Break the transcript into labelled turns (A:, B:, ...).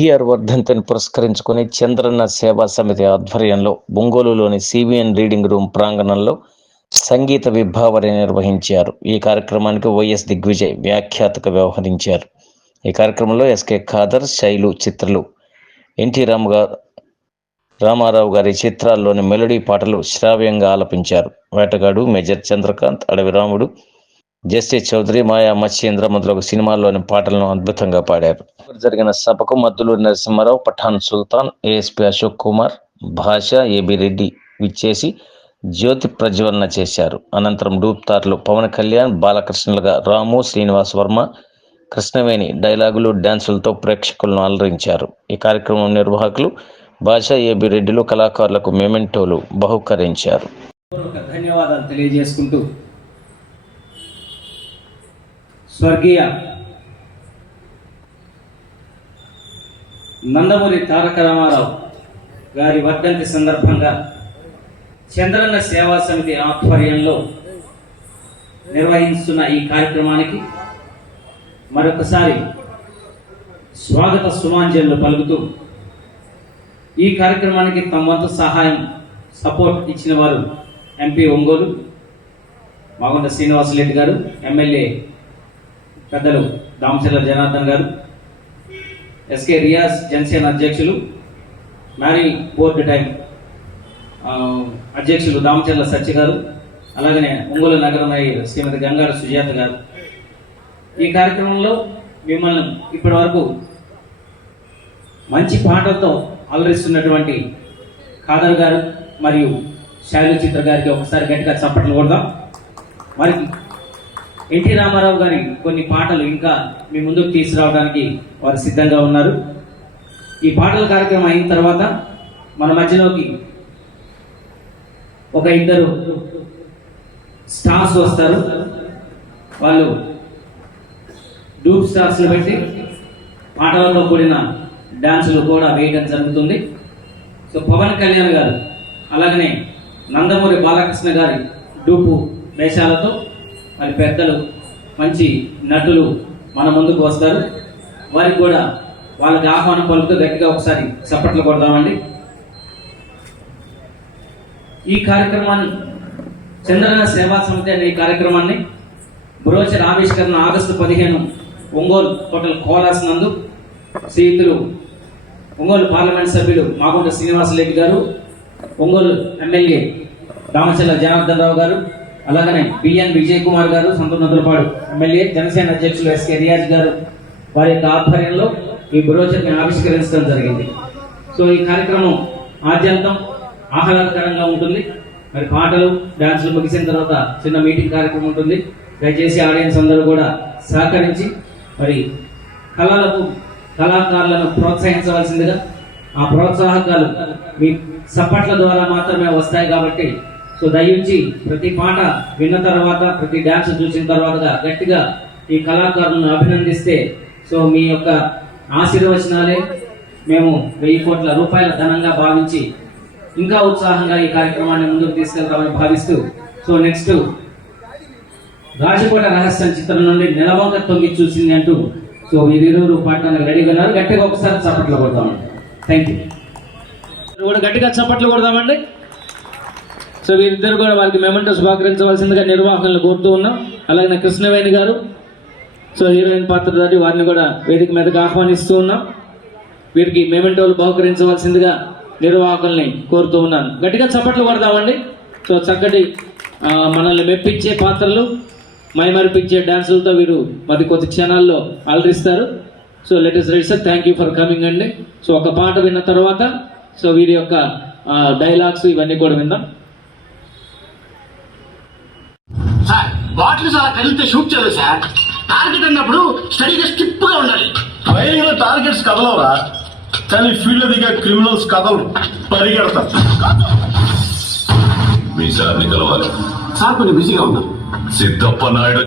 A: ఎన్టీఆర్ వర్ధంతిని పురస్కరించుకుని చంద్రన్న సేవా సమితి ఆధ్వర్యంలో ఒంగోలులోని సిబిఎన్ రీడింగ్ రూమ్ ప్రాంగణంలో సంగీత విభావరి నిర్వహించారు. ఈ కార్యక్రమానికి వైఎస్ దిగ్విజయ్ వ్యాఖ్యాతగా వ్యవహరించారు. ఈ కార్యక్రమంలో ఎస్కే ఖాదర్ శైలు చిత్రలు ఎన్టీ రామ్ గారు రామారావు గారి చిత్రాల్లోని మెలోడీ పాటలు శ్రావ్యంగా ఆలపించారు. వేటగాడు మేజర్ చంద్రకాంత్ అడవి రాముడు జస్టిస్ చౌదరి మాయా మత్స్యేంద్ర మొదలగు సినిమాల్లోని పాటలను అద్భుతంగా పాడారు. జరిగిన సభకు మద్దులూరి నరసింహారావు పఠాన్ సుల్తాన్ ఏఎస్పి అశోక్ కుమార్ భాష ఏబి రెడ్డి విచ్చేసి జ్యోతి ప్రజ్వలన చేశారు. అనంతరం డూప్తార్లు పవన్ కళ్యాణ్ బాలకృష్ణలుగా రాము శ్రీనివాస్ వర్మ కృష్ణవేణి డైలాగులు డ్యాన్సులతో ప్రేక్షకులను అలరించారు. ఈ కార్యక్రమం నిర్వాహకులు భాష ఏబి రెడ్డిలు కళాకారులకు మెమెంటోలు బహుకరించారు.
B: ధన్యవాదాలు తెలియజేసుకుంటూ స్వర్గీయ నందమూరి తారక రామారావు గారి వర్ధంతి సందర్భంగా చంద్రన్న సేవా సమితి ఆధ్వర్యంలో నిర్వహిస్తున్న ఈ కార్యక్రమానికి మరొకసారి స్వాగత సుమాంజలు పలుకుతూ ఈ కార్యక్రమానికి తమ వంతు సహాయం సపోర్ట్ ఇచ్చిన వారు ఎంపీ ఒంగోలు మాగుంట శ్రీనివాసరెడ్డి గారు ఎమ్మెల్యే పెద్దలు దామచర్ల జనార్దన్ గారు ఎస్కే రియాజ్ జనసేన అధ్యక్షులు మ్యారీ బోర్డు టైం అధ్యక్షులు దామచర్ల సత్య గారు అలాగనే ఒంగోలు నగర మేయర్ శ్రీమతి గంగారు సుజాత గారు. ఈ కార్యక్రమంలో మిమ్మల్ని ఇప్పటి వరకు మంచి పాటలతో అలరిస్తున్నటువంటి ఖాదర్ గారు మరియు శైలు చిత్ర గారికి ఒకసారి గట్టిగా చప్పట్లు కొడదాం. మరి ఎన్టీ రామారావు గారి కొన్ని పాటలు ఇంకా మీ ముందుకు తీసుకురావడానికి వారు సిద్ధంగా ఉన్నారు. ఈ పాటల కార్యక్రమం అయిన తర్వాత మన మధ్యలోకి ఒక ఇద్దరు స్టార్స్ వస్తారు. వాళ్ళు డూప్ స్టార్స్ని పెట్టి పాటలతో కూడిన డాన్సులు కూడా వేయడం జరుగుతుంది. సో పవన్ కళ్యాణ్ గారు అలాగనే నందమూరి బాలకృష్ణ గారి డూపు వేషాలతో మరి పెద్దలు మంచి నటులు మన ముందుకు వస్తారు. వారికి కూడా వాళ్ళకి ఆహ్వానం పలుకుతూ గట్టిగా ఒకసారి చప్పట్లు కొడదామండి. ఈ కార్యక్రమాన్ని చంద్రన సేవా సమితి అనే కార్యక్రమాన్ని బ్రోచర్ ఆవిష్కరణ ఆగస్టు పదిహేను ఒంగోలు హోటల్ కోలాస్ నందు శ్రీయుతులు ఒంగోలు పార్లమెంట్ సభ్యులు మాగుంట శ్రీనివాసరెడ్డి గారు ఒంగోలు ఎమ్మెల్యే రామచల్ల జనార్దన్ రావు గారు అలాగనే బిఎన్ విజయ్ కుమార్ గారు సంతనదులపాడు ఎమ్మెల్యే జనసేన అధ్యక్షులు ఎస్కే రియాజ్ గారు వారి యొక్క ఆధ్వర్యంలో ఈ బ్రోచర్ని ఆవిష్కరించడం జరిగింది. సో ఈ కార్యక్రమం ఆద్యంతం ఆహ్లాదకరంగా ఉంటుంది. మరి పాటలు డాన్సులు ముగిసిన తర్వాత చిన్న మీటింగ్ కార్యక్రమం ఉంటుంది. దయచేసి ఆడియన్స్ అందరూ కూడా సహకరించి మరి కళలకు కళాకారులను ప్రోత్సహించవలసిందిగా ఆ ప్రోత్సాహకాలు మీ సప్పట్ల ద్వారా మాత్రమే వస్తాయి కాబట్టి సో దయించి ప్రతి పాట విన్న తర్వాత ప్రతి డ్యాన్స్ చూసిన తర్వాత గట్టిగా ఈ కళాకారులను అభినందిస్తే సో మీ యొక్క ఆశీర్వచనాలే మేము వెయ్యి కోట్ల రూపాయల ధనంగా భావించి ఇంకా ఉత్సాహంగా ఈ కార్యక్రమాన్ని ముందుకు తీసుకెళ్తామని భావిస్తూ సో నెక్స్ట్ రాజకోట రహస్యం చిత్రం నుండి నెలవంక తొంగి చూసింది అంటూ సో వీరిరువురు పాటలను రెడీగా ఉన్నారు. గట్టిగా ఒకసారి చప్పట్లు కొడదామండి థ్యాంక్ యూ కూడా గట్టిగా చప్పట్లు కొడదామండి. సో వీరిద్దరు కూడా వాళ్ళకి మెమెంటోస్ సహకరించవలసిందిగా నిర్వాహకులను కోరుతూ ఉన్నాం. అలాగే కృష్ణవేణి గారు సో హీరోయిన్ పాత్ర దాటి వారిని కూడా వేదిక మీదకి ఆహ్వానిస్తూ ఉన్నాం. వీరికి మెమెంటోలు బహుకరించవలసిందిగా నిర్వాహకుల్ని కోరుతూ ఉన్నాను. గట్టిగా చప్పట్లు కొడదామండి. సో చక్కటి మనల్ని మెప్పించే పాత్రలు మైమరిపించే డ్యాన్సులతో వీరు మరి కొద్ది క్షణాల్లో అలరిస్తారు. So let is ready sir. Thank you for coming అండి. సో ఒక పాట విన్న తర్వాత సో వీరి యొక్క డైలాగ్స్ ఇవన్నీ కూడా విందాం
C: సార్ బాటిల్స్ అలా కదిలితే షూట్ చేయలేదు సార్. టార్గెట్ అన్నప్పుడు స్టడీగా స్టిప్గా ఉండాలి.
D: ట్రైనింగ్లో టార్గెట్స్ కదలవరా. కానీ ఫీల్డ్ దిగే క్రిమినల్స్ కథలు పరిగెడతారు.
E: మీసాన్ని కలవాలి.
C: సార్ కొంచెం బిజీగా ఉన్నారు
E: సిద్ధప్ప నాయుడు